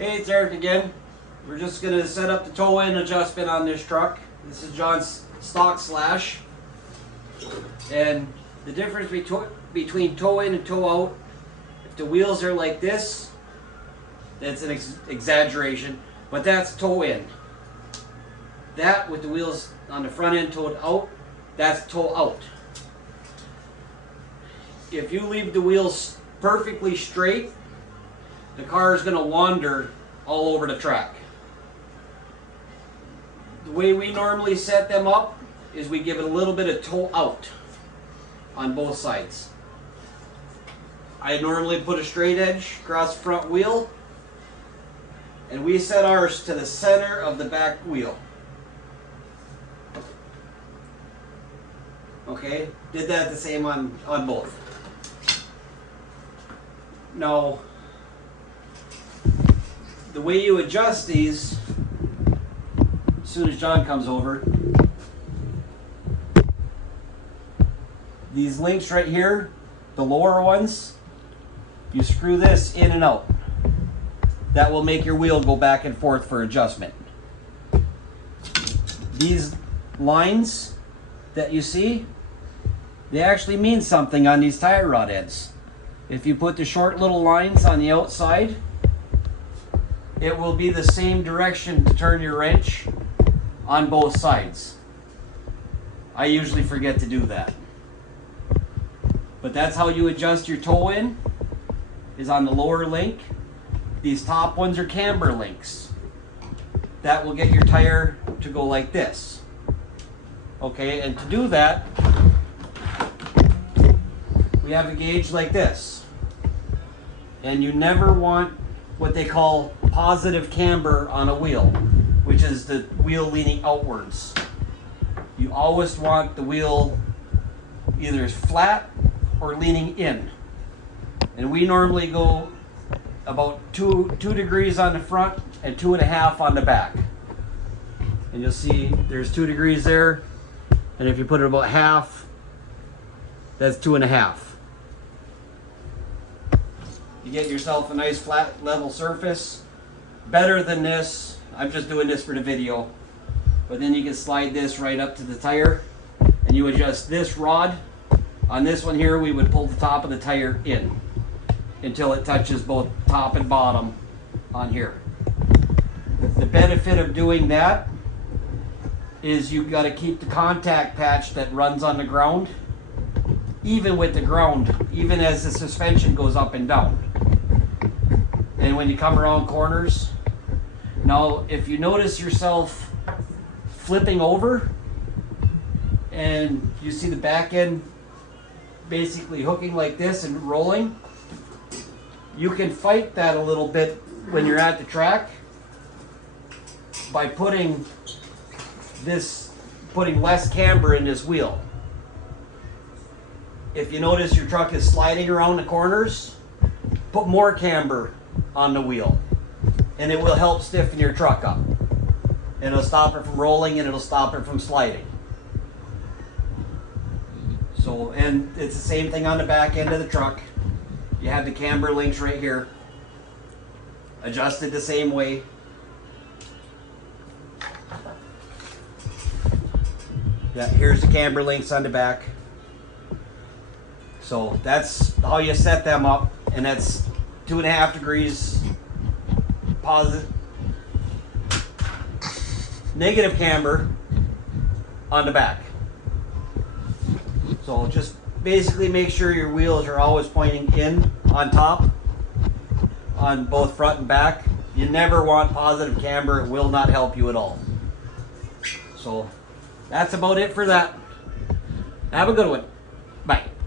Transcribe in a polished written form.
Hey, it's Eric again. We're just going to set up the toe-in adjustment on this truck. This is John's stock slash. And the difference between toe-in and toe-out, if the wheels are like this, that's an exaggeration, but that's toe-in. That with the wheels on the front end towed out, that's toe-out. If you leave the wheels perfectly straight, the car is going to wander all over the track. The way we normally set them up is we give it a little bit of toe out on both sides. I normally put a straight edge across the front wheel, and we set ours to the center of the back wheel. Okay, did that the same on both. Now, the way you adjust these, as soon as John comes over, these links right here, the lower ones, you screw this in and out. That will make your wheel go back and forth for adjustment. These lines that you see, they actually mean something on these tie rod ends. If you put the short little lines on the outside, it will be the same direction to turn your wrench on both sides. I usually forget to do that. But that's how you adjust your toe-in, is on the lower link. These top ones are camber links. That will get your tire to go like this. Okay, and to do that, we have a gauge like this. And you never want what they call positive camber on a wheel, which is the wheel leaning outwards. You always want the wheel either flat or leaning in. And we normally go about 2 degrees on the front and 2.5 on the back. And you'll see there's 2 degrees there. And if you put it about half, that's 2.5. You get yourself a nice flat level surface. Better than this, I'm just doing this for the video. But then you can slide this right up to the tire and you adjust this rod. On this one here, we would pull the top of the tire in until it touches both top and bottom on here. The benefit of doing that is you've got to keep the contact patch that runs on the ground even with the ground, even as the suspension goes up and down. And when you come around corners, now if you notice yourself flipping over and you see the back end basically hooking like this and rolling, you can fight that a little bit when you're at the track by putting less camber in this wheel. If you notice your truck is sliding around the corners, put more camber on the wheel and it will help stiffen your truck up. And it'll stop it from rolling and it'll stop it from sliding. So, and it's the same thing on the back end of the truck. You have the camber links right here, adjusted the same way. Yeah, here's the camber links on the back. So that's how you set them up, and that's 2.5 degrees positive, negative camber on the back. So just basically make sure your wheels are always pointing in on top on both front and back. You never want positive camber. It will not help you at all. So that's about it for that. Have a good one. Bye.